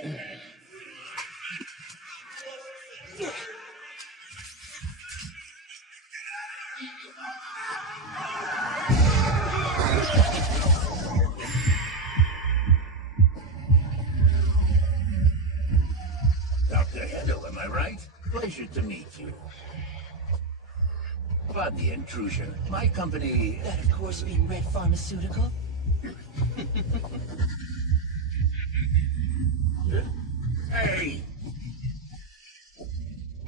Dr. Heddle, am I right? Pleasure to meet you. Pardon the intrusion. My company... That, of course, being Red Pharmaceutical. Hey!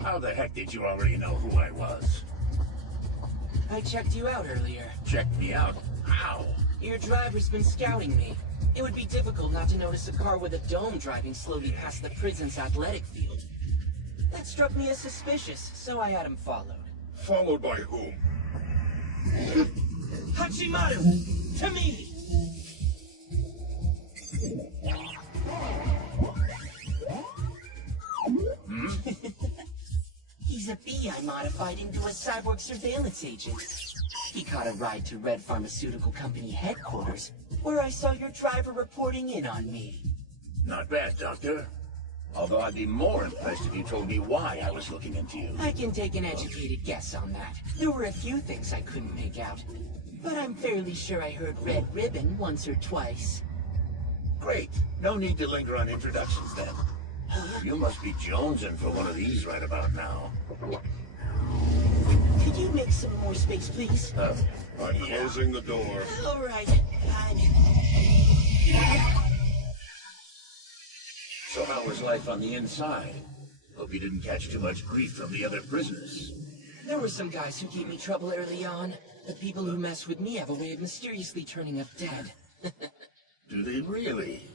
How the heck did you already know who I was? I checked you out earlier. Checked me out? How? Your driver's been scouting me. It would be difficult not to notice a car with a dome driving slowly past the prison's athletic field. That struck me as suspicious, so I had him followed. Followed by whom? Hachimaru! To me! He's a bee I modified into a cyborg surveillance agent. He caught a ride to Red Pharmaceutical Company headquarters, where I saw your driver reporting in on me. Not bad, Doctor. Although I'd be more impressed if you told me why I was looking into you. I can take an educated guess on that. There were a few things I couldn't make out, but I'm fairly sure I heard Red Ribbon once or twice. Great. No need to linger on introductions then. You must be jonesing for one of these right about now. Could you make some more space, please? I'm closing the door. All right. So how was life on the inside? Hope you didn't catch too much grief from the other prisoners. There were some guys who gave me trouble early on. The people who mess with me have a way of mysteriously turning up dead. Do they really?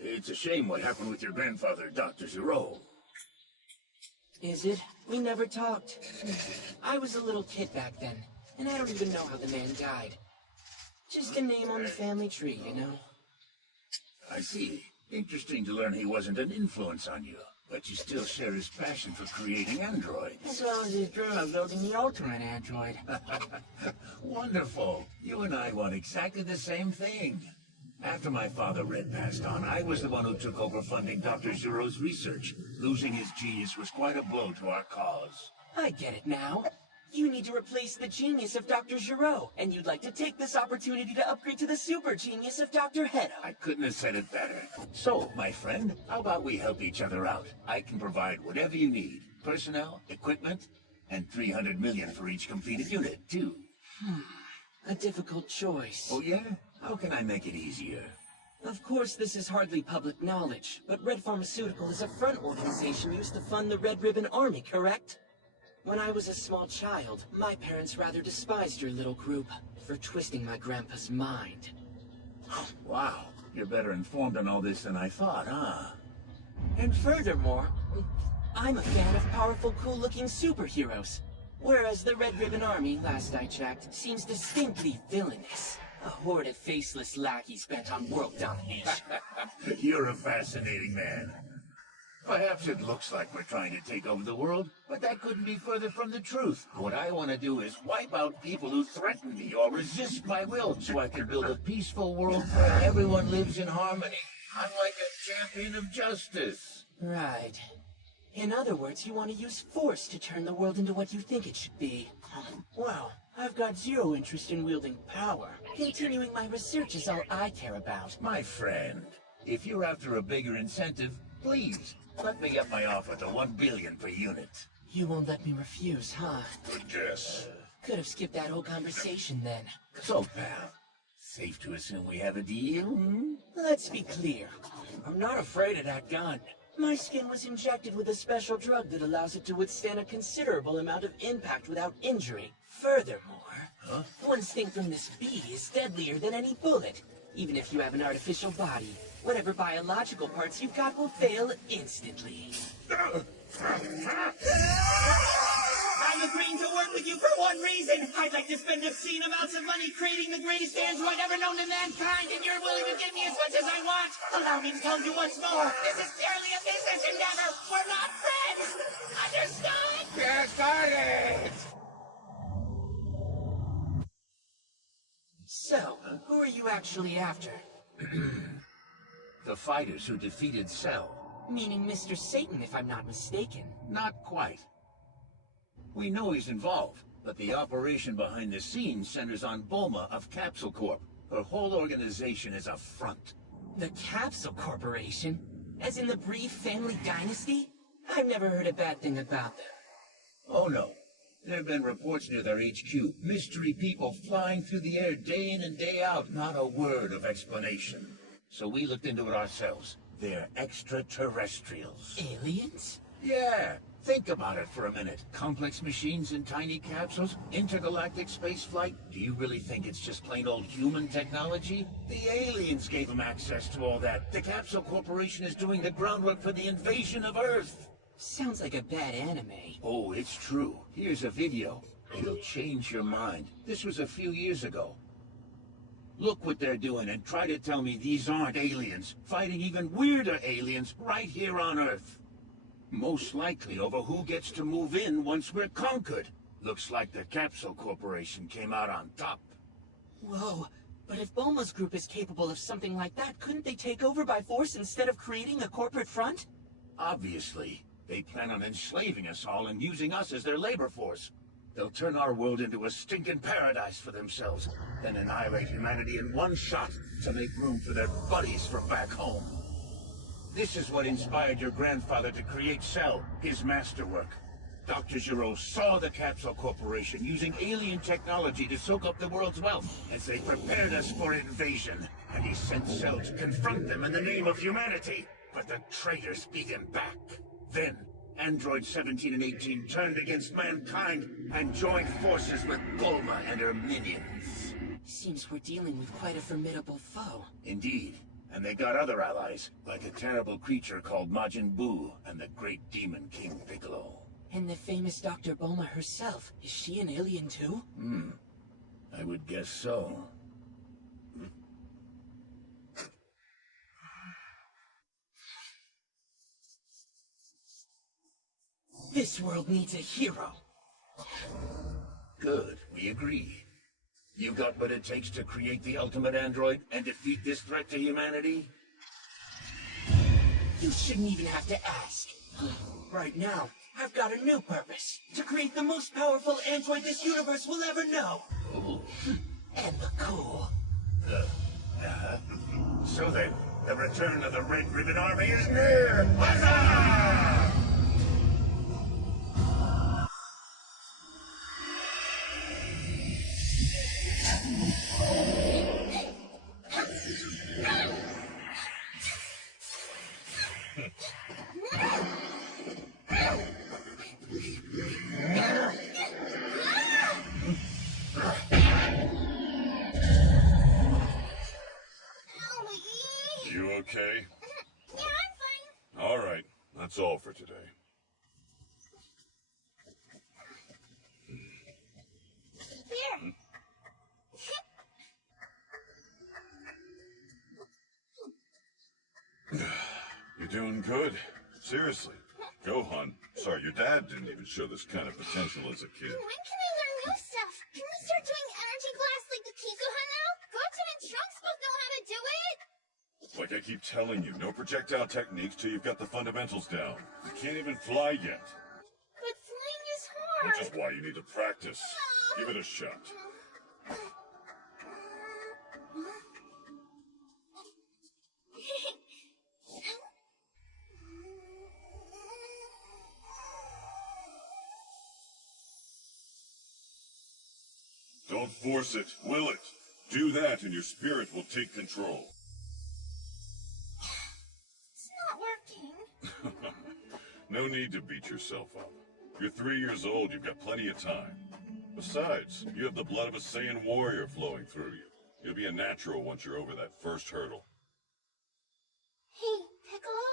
It's a shame what happened with your grandfather, Dr. Giraud. Is it? We never talked. I was a little kid back then, and I don't even know how the man died. Just a name on the family tree, you know? I see. Interesting to learn he wasn't an influence on you, but you still share his passion for creating androids. As well as his dream of building the ultimate android. Wonderful. You and I want exactly the same thing. After my father Red passed on, I was the one who took over funding Dr. Giraud's research. Losing his genius was quite a blow to our cause. I get it now. You need to replace the genius of Dr. Giraud, and you'd like to take this opportunity to upgrade to the super genius of Dr. Heddle. I couldn't have said it better. So, my friend, how about we help each other out? I can provide whatever you need. Personnel, equipment, and 300 million for each completed unit, too. A difficult choice. Oh, yeah? How can I make it easier? Of course, this is hardly public knowledge, but Red Pharmaceutical is a front organization used to fund the Red Ribbon Army, correct? When I was a small child, my parents rather despised your little group for twisting my grandpa's mind. Wow, you're better informed on all this than I thought, huh? And furthermore, I'm a fan of powerful, cool-looking superheroes. Whereas the Red Ribbon Army, last I checked, seems distinctly villainous. A horde of faceless lackeys bent on world domination. You're a fascinating man. Perhaps it looks like we're trying to take over the world, but that couldn't be further from the truth. What I want to do is wipe out people who threaten me or resist my will so I can build a peaceful world where everyone lives in harmony. I'm like a champion of justice. Right. In other words, you want to use force to turn the world into what you think it should be. Well, I've got zero interest in wielding power. Continuing my research is all I care about. My friend, if you're after a bigger incentive, please, let me up my offer to 1 billion per unit. You won't let me refuse, huh? Good guess. Could have skipped that whole conversation then. So, pal, safe to assume we have a deal? Let's be clear. I'm not afraid of that gun. My skin was injected with a special drug that allows it to withstand a considerable amount of impact without injury. Furthermore, one sting from this bee is deadlier than any bullet. Even if you have an artificial body, whatever biological parts you've got will fail instantly. I'm agreeing to work with you for one reason. I'd like to spend obscene amounts of money creating the greatest android ever known to mankind, and you're willing to give me as much as I want. Allow me to tell you once more, this is purely a business endeavor. We're not friends. Understood? Yes, got it! So, who are you actually after? The fighters who defeated Cell. Meaning Mr. Satan, if I'm not mistaken. Not quite. We know he's involved, but the operation behind the scenes centers on Bulma of Capsule Corp. Her whole organization is a front. The Capsule Corporation? As in the Bree family dynasty? I've never heard a bad thing about them. Oh no. There have been reports near their HQ. Mystery people flying through the air day in and day out. Not a word of explanation. So we looked into it ourselves. They're extraterrestrials. Aliens? Yeah. Think about it for a minute. Complex machines in tiny capsules? Intergalactic space flight? Do you really think it's just plain old human technology? The aliens gave them access to all that. The Capsule Corporation is doing the groundwork for the invasion of Earth. Sounds like a bad anime. Oh, it's true. Here's a video. It'll change your mind. This was a few years ago. Look what they're doing and try to tell me these aren't aliens, fighting even weirder aliens right here on Earth. Most likely over who gets to move in once we're conquered. Looks like the Capsule Corporation came out on top. Whoa, but if Bulma's group is capable of something like that, couldn't they take over by force instead of creating a corporate front? Obviously. They plan on enslaving us all and using us as their labor force. They'll turn our world into a stinking paradise for themselves, then annihilate humanity in one shot to make room for their buddies from back home. This is what inspired your grandfather to create Cell, his masterwork. Dr. Gero saw the Capsule Corporation using alien technology to soak up the world's wealth as they prepared us for invasion, and he sent Cell to confront them in the name of humanity. But the traitors beat him back. Then, Android 17 and 18 turned against mankind and joined forces with Bulma and her minions. Seems we're dealing with quite a formidable foe. Indeed. And they got other allies, like a terrible creature called Majin Buu and the great demon King Piccolo. And the famous Dr. Bulma herself, is she an alien too? I would guess so. This world needs a hero. Good, we agree. You got what it takes to create the ultimate android and defeat this threat to humanity? You shouldn't even have to ask. Right now, I've got a new purpose. To create the most powerful android this universe will ever know. Ooh. And look cool. So then, the return of the Red Ribbon Army is near! Huzzah! You okay? Yeah, I'm fine. All right. That's all for today. Here. You're doing good. Seriously. Gohan. Sorry, your dad didn't even show this kind of potential as a kid. When can I learn new stuff? Can we start doing energy blast like the Kikuha now? Goten and Trunks both know how to do it. Like I keep telling you, no projectile techniques till you've got the fundamentals down. You can't even fly yet. But flying is hard. Which is why you need to practice. Give it a shot. Don't force it, will it? Do that and your spirit will take control. It's not working. No need to beat yourself up. You're 3 years old, you've got plenty of time. Besides, you have the blood of a Saiyan warrior flowing through you. You'll be a natural once you're over that first hurdle. Hey, Piccolo?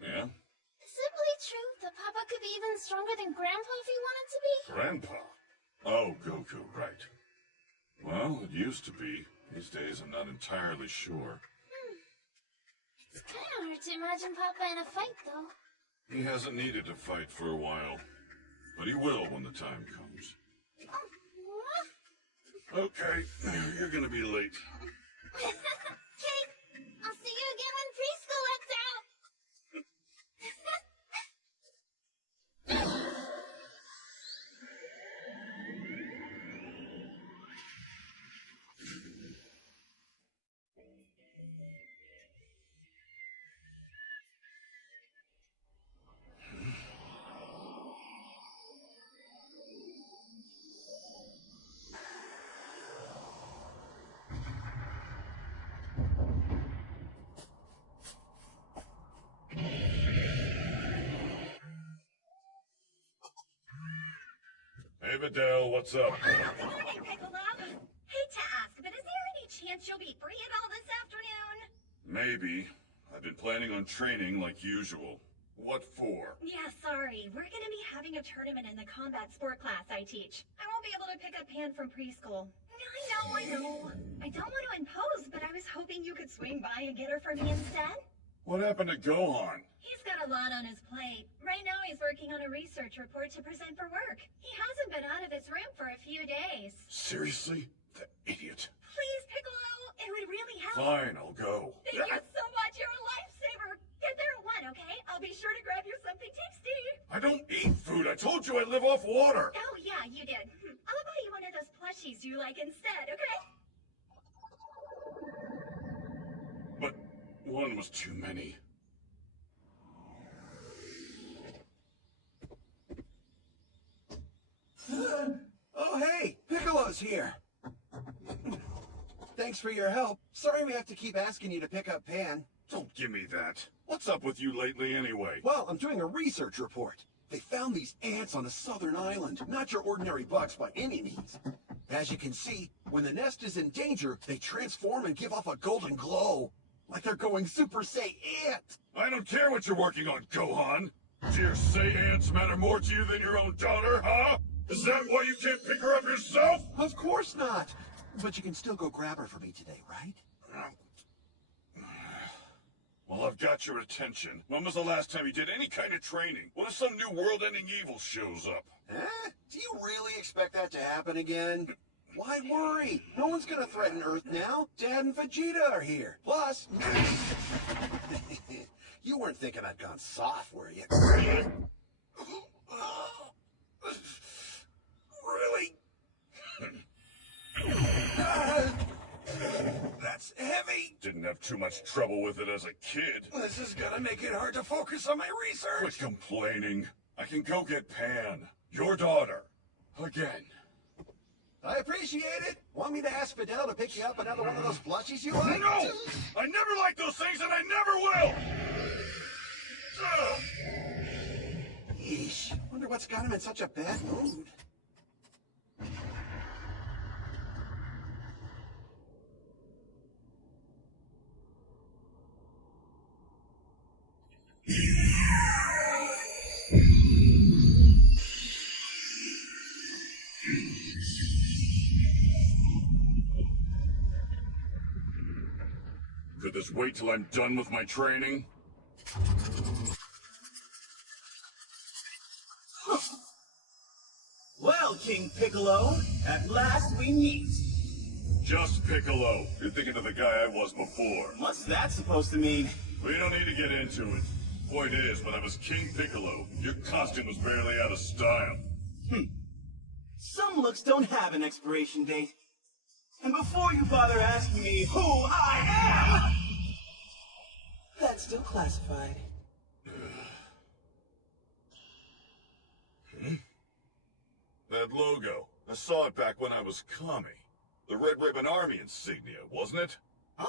Yeah? Is it really true that Papa could be even stronger than Grandpa if he wanted to be? Grandpa? Oh, Goku, right. Well, it used to be. These days I'm not entirely sure. It's kind of hard to imagine Papa in a fight, though. He hasn't needed to fight for a while. But he will when the time comes. Okay, you're gonna be late. Okay, I'll see you again when preschool Vidal, what's up? Good morning, Piccolo. Hate to ask, but is there any chance you'll be free at all this afternoon? Maybe. I've been planning on training like usual. What for? Yeah, sorry. We're gonna be having a tournament in the combat sport class I teach. I won't be able to pick up Pan from preschool. I know. I don't want to impose, but I was hoping you could swing by and get her for me instead. What happened to Gohan? He's got a lot on his plate. Right now he's working on a research report to present for work. He hasn't been out of his room for a few days. Seriously? The idiot. Please, Piccolo, it would really help. Fine, I'll go. Thank you so much. You're a lifesaver. Get there at 1, okay? I'll be sure to grab you something tasty. I don't eat food. I told you I live off water. Oh, yeah, you did. I'll buy you one of those plushies you like instead, okay? But one was too many. Oh, hey, Piccolo's here. Thanks for your help. Sorry we have to keep asking you to pick up Pan. Don't give me that. What's up with you lately anyway? Well, I'm doing a research report. They found these ants on a southern island, not your ordinary bugs by any means. As you can see, when the nest is in danger, they transform and give off a golden glow. Like they're going Super Saiyan. I don't care what you're working on, Gohan. Do your Saiyans matter more to you than your own daughter, huh? Is that why you can't pick her up yourself? Of course not. But you can still go grab her for me today, right? Well, I've got your attention. When was the last time you did any kind of training? What if some new world-ending evil shows up? Eh? Do you really expect that to happen again? Why worry? No one's gonna threaten Earth now. Dad and Vegeta are here. Plus... you weren't thinking I'd gone soft, were you? Really? That's heavy. Didn't have too much trouble with it as a kid. This is gonna make it hard to focus on my research. Quit complaining. I can go get Pan, your daughter, again. I appreciate it. Want me to ask Fidel to pick you up another one of those plushies you like? No! I never liked those things and I never will! Ugh. Yeesh. Wonder what's got him in such a bad mood. Could this wait till I'm done with my training? Well, King Piccolo, at last we meet. Just Piccolo. You're thinking of the guy I was before. What's that supposed to mean? We don't need to get into it. Point is, when I was King Piccolo, your costume was barely out of style. Some looks don't have an expiration date. And before you bother asking me who I am... That's still classified. That logo. I saw it back when I was Kami. The Red Ribbon Army insignia, wasn't it? Huh?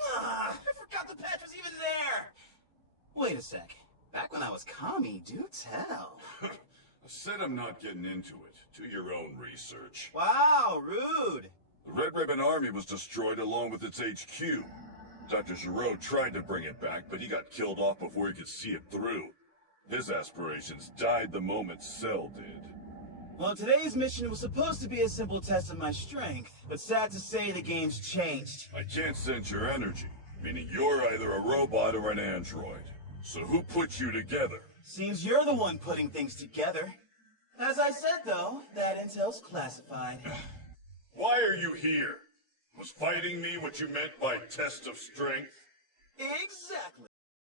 Ah, I forgot the patch was even there! Wait a sec. Back when I was Kami, do tell. I said I'm not getting into it. Do your own research. Wow, rude. The Red Ribbon Army was destroyed along with its HQ. Dr. Gero tried to bring it back, but he got killed off before he could see it through. His aspirations died the moment Cell did. Well, today's mission was supposed to be a simple test of my strength, but sad to say the game's changed. I can't sense your energy, meaning you're either a robot or an android. So who put you together? Seems you're the one putting things together. As I said, though, that intel's classified. Why are you here? Was fighting me what you meant by test of strength? Exactly.